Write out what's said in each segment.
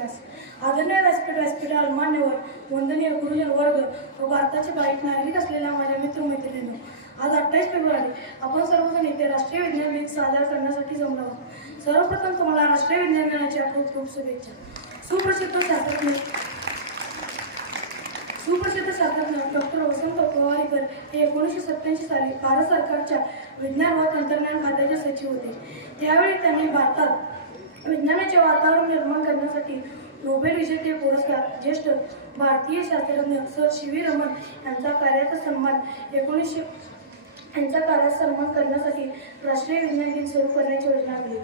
विकास आदरणीय व्यासपीठ व्यासपीठावर मान्यवर वंदनीय गुरुजन वर्ग. व भारताचे बाईक नागरिक असलेल्या माझ्या मित्रमैत्रिणींनो आज अठ्ठावीस फेब्रुवारी आपण सर्वजण इथे राष्ट्रीय विज्ञान दिन साजरा करण्यासाठी जमलो आहोत. सर्वप्रथम तुम्हाला राष्ट्रीय विज्ञान दिनाच्या खूप खूप शुभेच्छा. सुप्रसिद्ध शास्त्रज्ञ सुप्रसिद्ध शास्त्रज्ञ डॉक्टर वसंत पवारीकर हे एकोणीसशे सत्याऐंशी साली भारत सरकारच्या विज्ञान व तंत्रज्ञान खात्याचे सचिव होते. त्यावेळी त्यांनी भारतात विज्ञानाचे वातावरण निर्माण करण्यासाठी नोबेल विजेते पुरस्कार ज्येष्ठ भारतीय शास्त्रज्ञ सर सी व्ही रमण यांचा कार्याचा सन्मान एकोणीसशे यांच्या कार्याचा सन्मान करण्यासाठी राष्ट्रीय विज्ञान दिन सुरू करण्याची योजना आली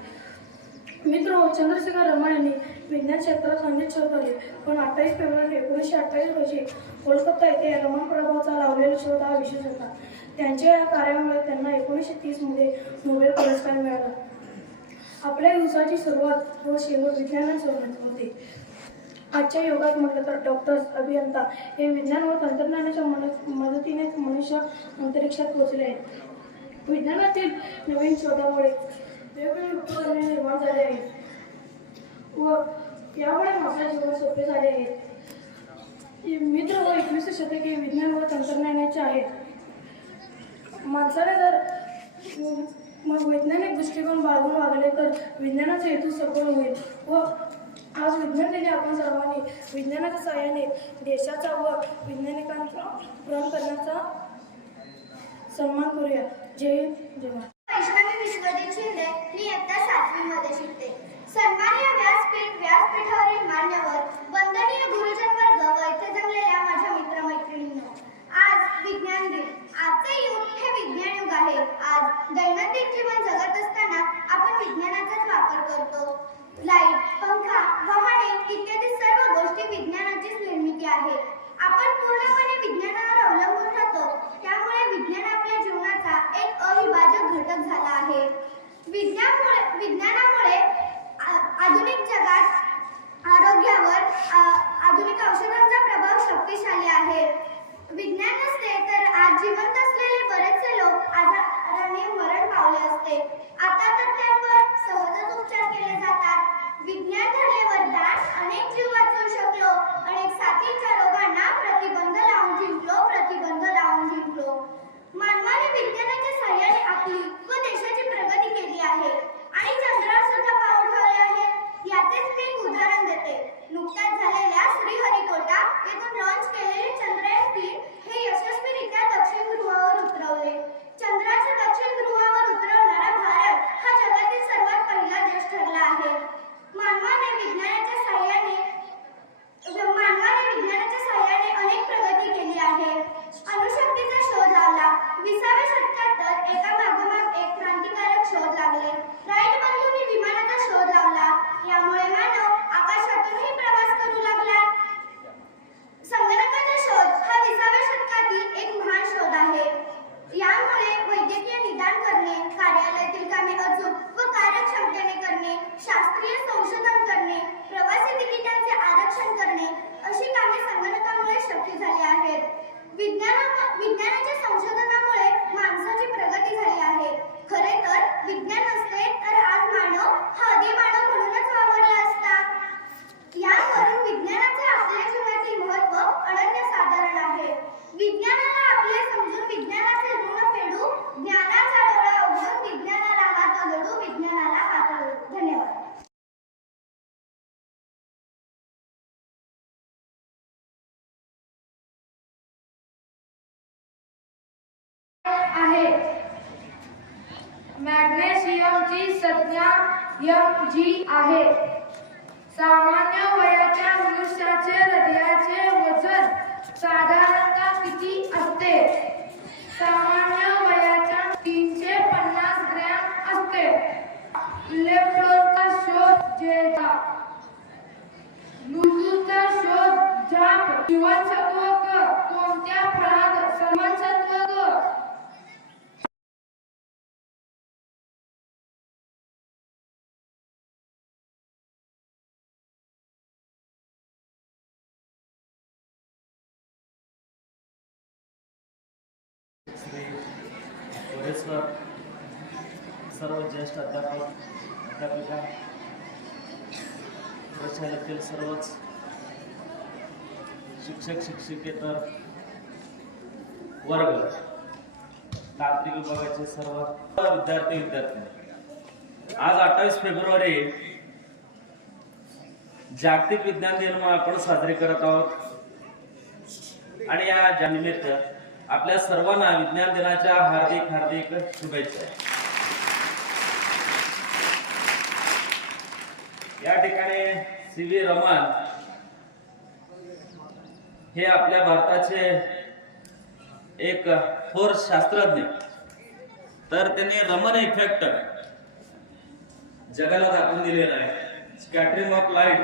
मित्र हो, चंद्रशेखर रमण यांनी विज्ञान क्षेत्रात अनेक शोध लावले पण अठ्ठावीस फेब्रुवारी एकोणीसशे अठ्ठावीस रोजी कोलकाता येथे रमण प्रभावाचा लावलेला शोध हा विशेष होता. त्यांच्या या कार्यामुळे त्यांना एकोणीसशे तीसमध्ये नोबेल पुरस्कार मिळाला. आपल्या दिवसाची सुरुवात व शेवट विज्ञानासोबत होते. आजच्या युगात म्हटलं तर डॉक्टर्स अभियंता हे विज्ञान व तंत्रज्ञानाच्या मदतीने मनुष्य अंतरिक्षात पोहोचले आहेत. विज्ञानातील नवीन शोधामुळे वेगवेगळी उपकरणे निर्माण झाले आहेत व यामुळे आपल्या जीवन सोपे झाले आहे. मित्र व एकवीस शतके विज्ञान व तंत्रज्ञानाचे आहेत. माणसाने जर मग वैज्ञानिक दृष्टिकोन बाळगून वागले तर विज्ञानाचा हेतू सफल होईल. व आज विज्ञान दिनी आपण सर्वांनी. विज्ञानाच्या सहाय्याने देशाचा व वैज्ञानिकांचा प्रण करण्याचा सन्मान करूया. जय हिंद वैष्णवी विश्वजित शिंदे मी इयत्ता सातवीमध्ये शिकते. सन्माननीय व्यासपीठ व्यासपीठावरील मान्यवर वंदनीय गुरुजन वर्ग व इथे जमलेल्या माझ्या मित्रमैत्रिणींनो आज विज्ञान दिन. आजचे युग हे विज्ञान युग आहे. आज दैनंदिन जीवन जगत असताना आपण विज्ञानाचाच वापर करतो. लाइट पंखा वाहने इत्यादी सर्व गोष्टी विज्ञानाचीच निर्मिती आहे. आपण पूर्णपणे विज्ञानावर अवलंबून राहतो. त्यामुळे विज्ञान आपल्या जीवनाचा एक अविभाज्य घटक झाला आहे. विज्ञानामुळे विज्ञानामुळे आ- आधुनिक जगात आरोग्यावर आधुनिक औषधांचा प्रभाव शक्तिशाली आहे. विज्ञान नसते तर आज जिवंत असलेले बरेचसे लोक आजाराने मरण पावले असते. आता तर त्यांवर सहजच उपचार केले जातात. विज्ञान ठरले वरदान अनेक जीव वाचवू शकलो अनेक साथीच्या रोगांना प्रतिबंध लावून जिंकलो प्रतिबंध लावून जिंकलो मानवाने विज्ञानाच्या सहाय्याने आपली व देशाची प्रगती केली आहे आणि चंद्रावर सुद्धा पाऊल ठेवले आहे याचेच मी एक उदाहरण देते नुकत्याच झालेल्या श्रीहरिकोटा येथून लॉन्च केलेले चंद्रयान तीन हे यशस्वीरित्या दक्षिण ध्रुवावर उतरवले चंद्राच्या दक्षिण ध्रुवावर उतरवणारा भारत हा जगातील सर्वात पहिला देश ठरला आहे मानवाने विज्ञानाच्या सहाय्याने मानवाने विज्ञानाच्या सहाय्याने अनेक प्रगती केली आहे अणुशक्तीचा शोध लावला विसाव्या शतकात तर एका मागोमाग एक क्रांतिकारक शोध लागले राईट बंधूंनी विमानाचा शोध लावला यामुळे मानव आकाशातूनही प्रवास करू लागला संगणकाचा शोध हा विसाव्या शतकातील एक महान शोध आहे यामुळे वैद्यकीय निदान करणे कार्यालयातील कामे अचूक व कार्यक्षमतेने करणे शास्त्रीय संशोधन करणे प्रवासी तिकिटांचे आरक्षण करणे अशी कामे संगणकामुळे शक्य झाली आहेत विज्ञाना विज्ञानाच्या संशोधनामुळे माणसाची प्रगती झाली आहे खरे तर विज्ञान नसते तर आज मानव हा अधिमानव म्हणूनच वावरला असता यावरून विज्ञानाचे आपल्या जीवनातील महत्त्व अनन्यसाधारण आहे विज्ञानाला आपले समजून विज्ञानाचे ऋण फेडू ज्ञानाचा डोळा उघडून विज्ञानाला हात जोडू विज्ञानाला हात जोडू धन्यवाद आहे. मॅग्नेशियमची संज्ञा यम जी आहे. सामान्य वयाच्या मनुष्याचे हृदयाचे वजन साधारणतः किती असते? सामान्य वयाच्या तीनशे पन्नास ग्रॅम असते. इलेक्ट्रॉनचा शोध जेता मृत्यूचा शोध ज्या जीवनसत्व श्री सुरेश्वर अध्यापक अध्यापिका प्रशालेतील सर्वच शिक्षक शिक्षिकेतर वर्ग तांत्रिक विभागाचे सर्व विद्यार्थी विद्यार्थी आज अठ्ठावीस फेब्रुवारी जागतिक विज्ञान दिन आपण साजरे करत आहोत आणि या निमित्त आपल्या सर्वांना विज्ञान दिनाच्या हार्दिक हार्दिक शुभेच्छा. या ठिकाणी सी व्ही रमन हे आपल्या भारताचे एक थोर शास्त्रज्ञ. तर त्यांनी रमन इफेक्ट जगाला दाखवून दिलेला आहे. स्कॅटरिंग ऑफ लाइट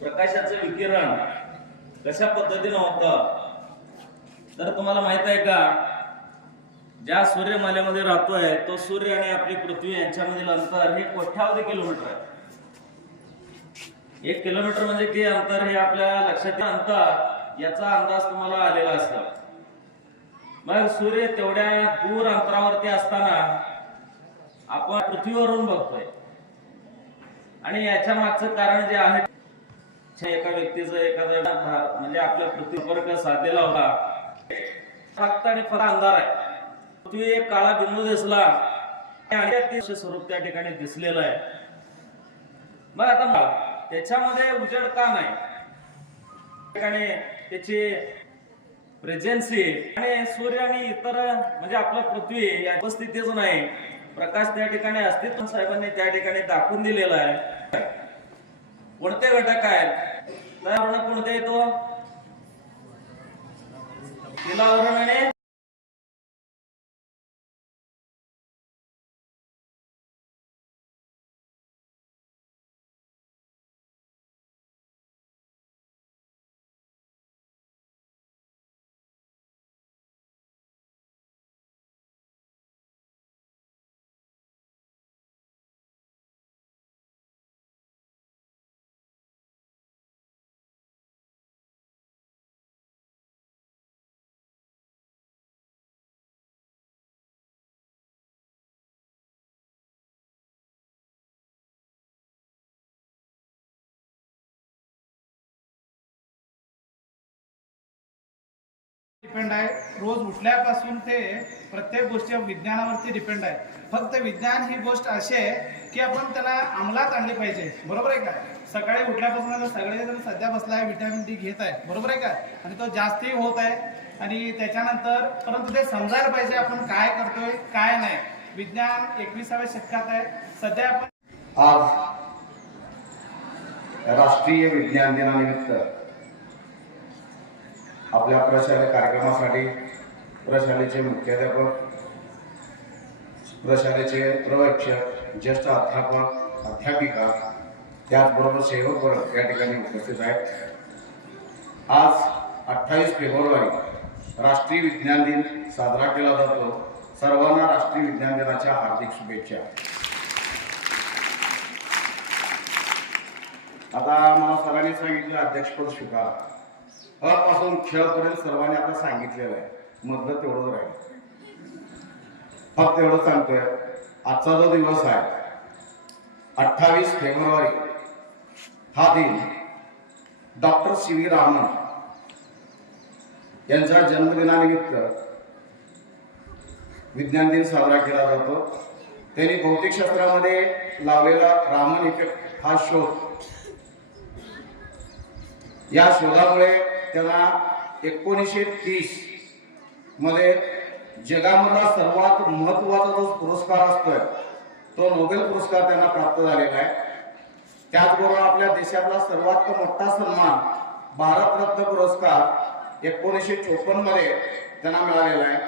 प्रकाशाचं विकिरण कशा पद्धतीनं होतं? तर तुम्हाला माहीत आहे का ज्या सूर्यमालेमध्ये राहतोय तो सूर्य आणि आपली पृथ्वी यांच्यामधील अंतर हे कोठ्यावधी किलोमीटर आहे. एक किलोमीटर म्हणजे किती अंतर हे आपल्या लक्षात अंतर याचा अंदाज तुम्हाला आलेला असला मग सूर्य तेवढ्या दूर अंतरावरती असताना आपण पृथ्वीवरून बघतोय. आणि याच्या मागचं कारण जे आहे एका व्यक्तीचं एखादा म्हणजे आपल्या पृथ्वीवर साधलेला होता. फक्त आणि फक्त अंधार आहे. पृथ्वी एक काळा बिंदू दिसला. आणि अतिशय स्वरूप त्या ठिकाणी दिसलेलं आहे. मग आता त्याच्यामध्ये उजेड का नाही? त्या ठिकाणी त्याची प्रेझेन्सी आणि सूर्य आणि इतर म्हणजे आपला पृथ्वी या उपस्थितीच नाही. प्रकाश त्या ठिकाणी अस्तित्व साहेबांनी त्या ठिकाणी दाखवून दिलेला आहे. कोणते घटक आहेत? तर कोणते येतो तिलावरण आणि डिपेंड आहे. रोज उठल्यापासून ते प्रत्येक गोष्टी विज्ञानावरती डिपेंड आहे. फक्त विज्ञान ही गोष्ट अशी आहे की आपण त्याला अंमलात आणली पाहिजे. बरोबर आहे का? सकाळी उठल्यापासून सगळे जण सध्या बसला आहे विटॅमिन डी घेत आहे. बरोबर आहे का? आणि तो जास्तही होत आहे. आणि त्याच्यानंतर परंतु ते समजायला पाहिजे आपण काय करतोय काय नाही. विज्ञान एकविसाव्या शतकात आहे. सध्या आपण आज राष्ट्रीय विज्ञान दिनानिमित्त आपल्या प्रशाले कार्यक्रमासाठी प्रशालेचे मुख्याध्यापक प्रशालेचे प्रवेक्षक ज्येष्ठ अध्यापक अध्यापिका त्याचबरोबर सेवक वर्ग या ठिकाणी उपस्थित आहेत. आज अठ्ठावीस फेब्रुवारी राष्ट्रीय विज्ञान दिन साजरा केला जातो. सर्वांना राष्ट्रीय विज्ञान दिनाच्या हार्दिक शुभेच्छा. आता मला सरांनी सांगितलं अध्यक्षपद स्वीकार. अपासून पासून खेळपर्यंत सर्वांनी आता सांगितलेलं आहे. मधलं तेवढं राहील. फक्त एवढं सांगतोय आजचा जो दिवस आहे अठ्ठावीस फेब्रुवारी हा दिन डॉक्टर सी व्ही रामन यांच्या जन्मदिनानिमित्त विज्ञान दिन साजरा केला जातो. त्यांनी भौतिकशास्त्रामध्ये लावलेला रामन इफेक्ट हा शोध. या शोधामुळे त्याला एकोणीसशे तीसमध्ये जगामधला सर्वात महत्त्वाचा जो पुरस्कार असतोय तो नोबेल पुरस्कार त्यांना प्राप्त झालेला आहे. त्याचबरोबर आपल्या देशातला सर्वात मोठा सन्मान भारतरत्न पुरस्कार एकोणीसशे चोपन्नमध्ये त्यांना मिळालेला आहे.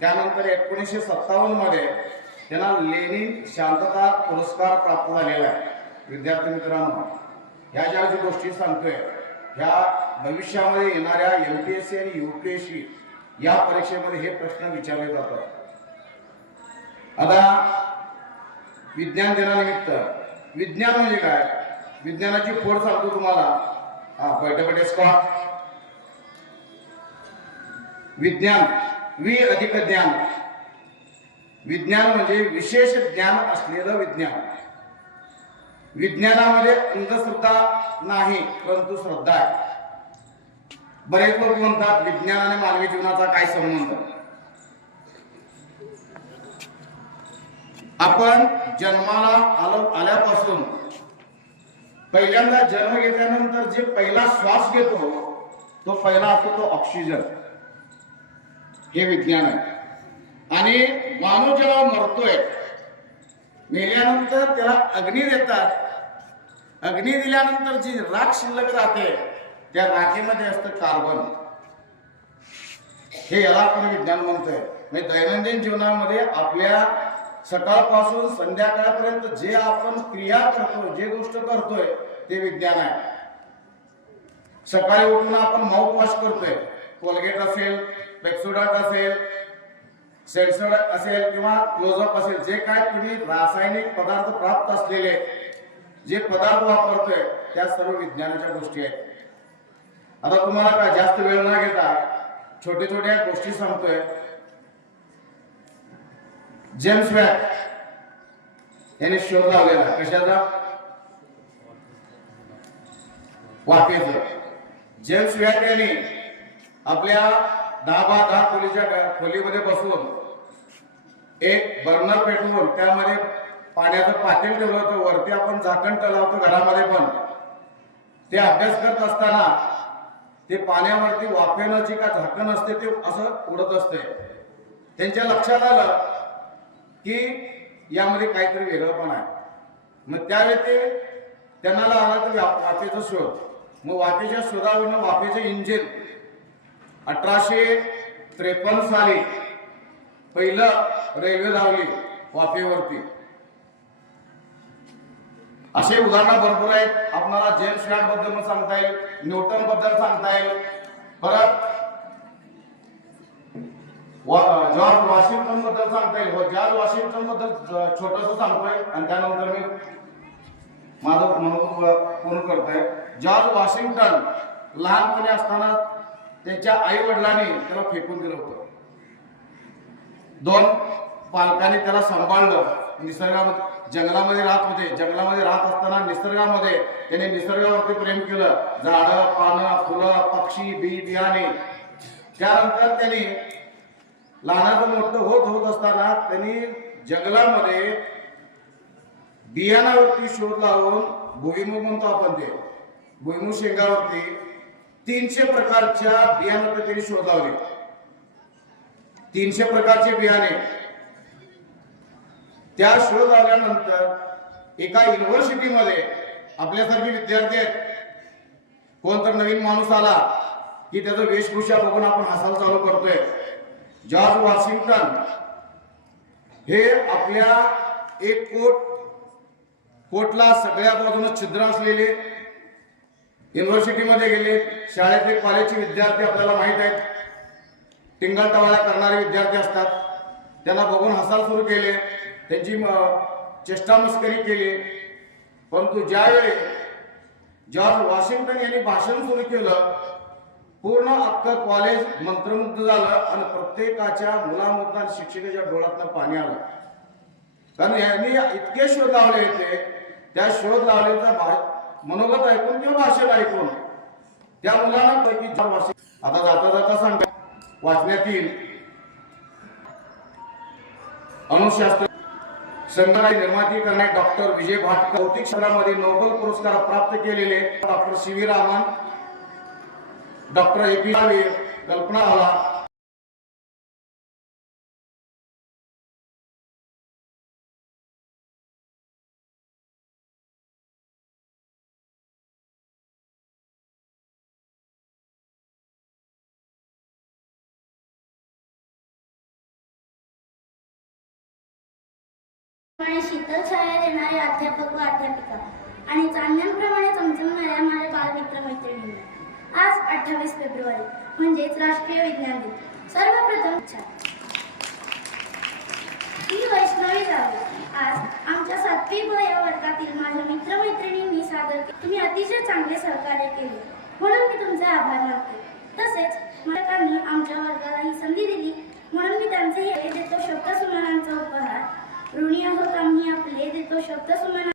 त्यानंतर एकोणीसशे सत्तावन्नमध्ये त्यांना लेनिन शांतता पुरस्कार प्राप्त झालेला आहे. विद्यार्थी मित्रांनो ह्या ज्या ज्या गोष्टी सांगतोय ह्या भविष्यामध्ये येणाऱ्या एम पी एस सी आणि यू पी एस सी या परीक्षेमध्ये हे प्रश्न विचारले जातात. आता विज्ञान दिनानिमित्त विज्ञान म्हणजे काय? विज्ञानाची फोड सांगतो तुम्हाला. हा बैठे स्कॉट विज्ञान वि अधिक ज्ञान. विज्ञान म्हणजे विशेष ज्ञान असलेलं विज्ञान. विज्ञानामध्ये अंधश्रद्धा नाही परंतु श्रद्धा आहे. बरेच लोक म्हणतात विज्ञान आणि मानवी जीवनाचा काय संबंध? आपण जन्माला आलो आल्यापासून पहिल्यांदा जन्म घेतल्यानंतर जे पहिला श्वास घेतो तो पहिला असतो तो ऑक्सिजन. हे विज्ञान आहे. आणि माणूस जेव्हा मरतोय नेल्यानंतर त्याला अग्नी देतात. अग्नी दिल्यानंतर जी राख शिल्लक राहते त्या राखेमध्ये असतं कार्बन. हे याला आपण विज्ञान म्हणतोय. म्हणजे दैनंदिन जीवनामध्ये आपल्या सकाळपासून संध्याकाळपर्यंत जे आपण क्रिया करतो जे गोष्ट करतोय ते विज्ञान आहे. सकाळी उठून आपण माउथ वॉश करतोय. कोलगेट असेल पेप्सोडाट असेल सेन्सर असेल किंवा क्लोजअप असेल जे काय तुम्ही रासायनिक पदार्थ प्राप्त असलेले जे पदार्थ वापरतोय त्या सर्व विज्ञानाच्या गोष्टी आहेत. आता तुम्हाला काय जास्त वेळ न घेता छोट्या छोट्या गोष्टी सांगतोय. जेम्स वॅक याने शोध लावलेला. कशाचा? वाफेचं. जेम्स वॅक यांनी आपल्या दहा बाय दहा खोलीच्या खोलीमध्ये बसून एक बर्नर पेटवून त्यामध्ये पाण्याचं पाटील ठेवलं होतं वरती आपण झाकण ठेवलं घरामध्ये पण. ते अभ्यास करत असताना ते पाण्यावरती वाफेनं जे का झाकण असते ते असं उडत असते. त्यांच्या लक्षात आलं की यामध्ये काहीतरी वेगळं पण आहे. मग त्यावेळी ते त्यांना आला तर वाफेचा शोध. मग वाफेच्या शोधावरनं वाफेचं इंजिन अठराशे त्रेपन्न साली पहिलं रेल्वे धावली वाफेवरती. असे उदाहरणं भरपूर आहेत. आपणाला जेम्स वॅटबद्दल पण सांगता येईल न्यूटनबद्दल सांगता येईल. परत जॉर्ज वॉशिंग्टनबद्दल सांगता येईल. हो, जॉर्ज वॉशिंग्टनबद्दल छोटस सांगतोय आणि त्यानंतर मी माझं म्हणून पूर्ण करतोय. जॉर्ज वॉशिंग्टन लहानपणी असताना त्यांच्या आई वडिलांनी त्याला फेकून दिलं होतं. दोन पालकांनी त्याला सांभाळलं. निसर्गामध्ये जंगलामध्ये राहत होते. जंगलामध्ये राहत असताना निसर्गामध्ये त्याने निसर्गावरती प्रेम केलं. झाडं पानं फुलं पक्षी बी बियाणे. त्यानंतर त्यांनी लहानाचं मोठं होत होत असताना त्यांनी जंगलामध्ये बियाणावरती शोध लावून भुईमुग म्हणतो आपण ते भुईमुग शेंगावरती तीनशे प्रकारच्या बियाणं त्यांनी शोध लावले तीनशे प्रकारचे बियाणे. त्या शोध आल्यानंतर एका युनिव्हर्सिटीमध्ये आपल्यासारखे विद्यार्थी आहेत. कोणतर नवीन माणूस आला की त्याचं वेशभूषा बघून आपण हसायला चालू करतोय. जॉर्ज वॉशिंग्टन हे आपल्या एक कोट कोटला सगळ्या बाजूने छिद्र असलेले युनिव्हर्सिटीमध्ये गेले. शाळेतले कॉलेजचे विद्यार्थी आपल्याला माहीत आहेत. टिंगलटवाळ्या करणारे विद्यार्थी असतात. त्यांना बघून हसायला सुरू केले. त्यांची म- केली. परंतु ज्यावेळी जॉर्ज वॉशिंग्टन यांनी भाषण सुरू केलं पूर्ण अख्खं कॉलेज मंत्रमुग्ध झालं आणि प्रत्येकाच्या मुलामुद्दा आणि शिक्षकाच्या डोळ्यातनं पाणी आलं. कारण यांनी इतके शोध लावले होते. त्या शोध लावलेचा मनोगत ऐकून किंवा भाषेला ऐकून. त्या मुलांना पैकी चार वर्ष आता जाता जाता सांगा. वाचण्यात येईल अणुशास्त्र संगणक निर्माती करण्यात डॉक्टर विजय भाटकर भौतिक शास्त्रामध्ये नोबेल पुरस्कार प्राप्त केलेले doctor C V Raman doctor A P Kalpana आला. आणि शीतल छाया देणारे अध्यापक व अध्यापिका. आणि चांदण्यांप्रमाणे चमचमणाऱ्या माझ्या बालमित्र मैत्रिणींना आज अठ्ठावीस फेब्रुवारी म्हणजेच राष्ट्रीय विज्ञान दिन. सर्वप्रथम इच्छा मी वैष्णवी जावे आज आमच्या सातवी व या वर्गातील माझ्या मित्रमैत्रिणींनी सादर केले तुम्ही अतिशय चांगले सहकार्य केले. म्हणून मी तुमचे आभार मानते. तसेच मालकांनी आमच्या वर्गाला ही संधी दिली. म्हणून मी त्यांचे हे शब्द सुमारांचा उपहार. ऋणी आहोत आम्ही आपले देतो शब्द सुमना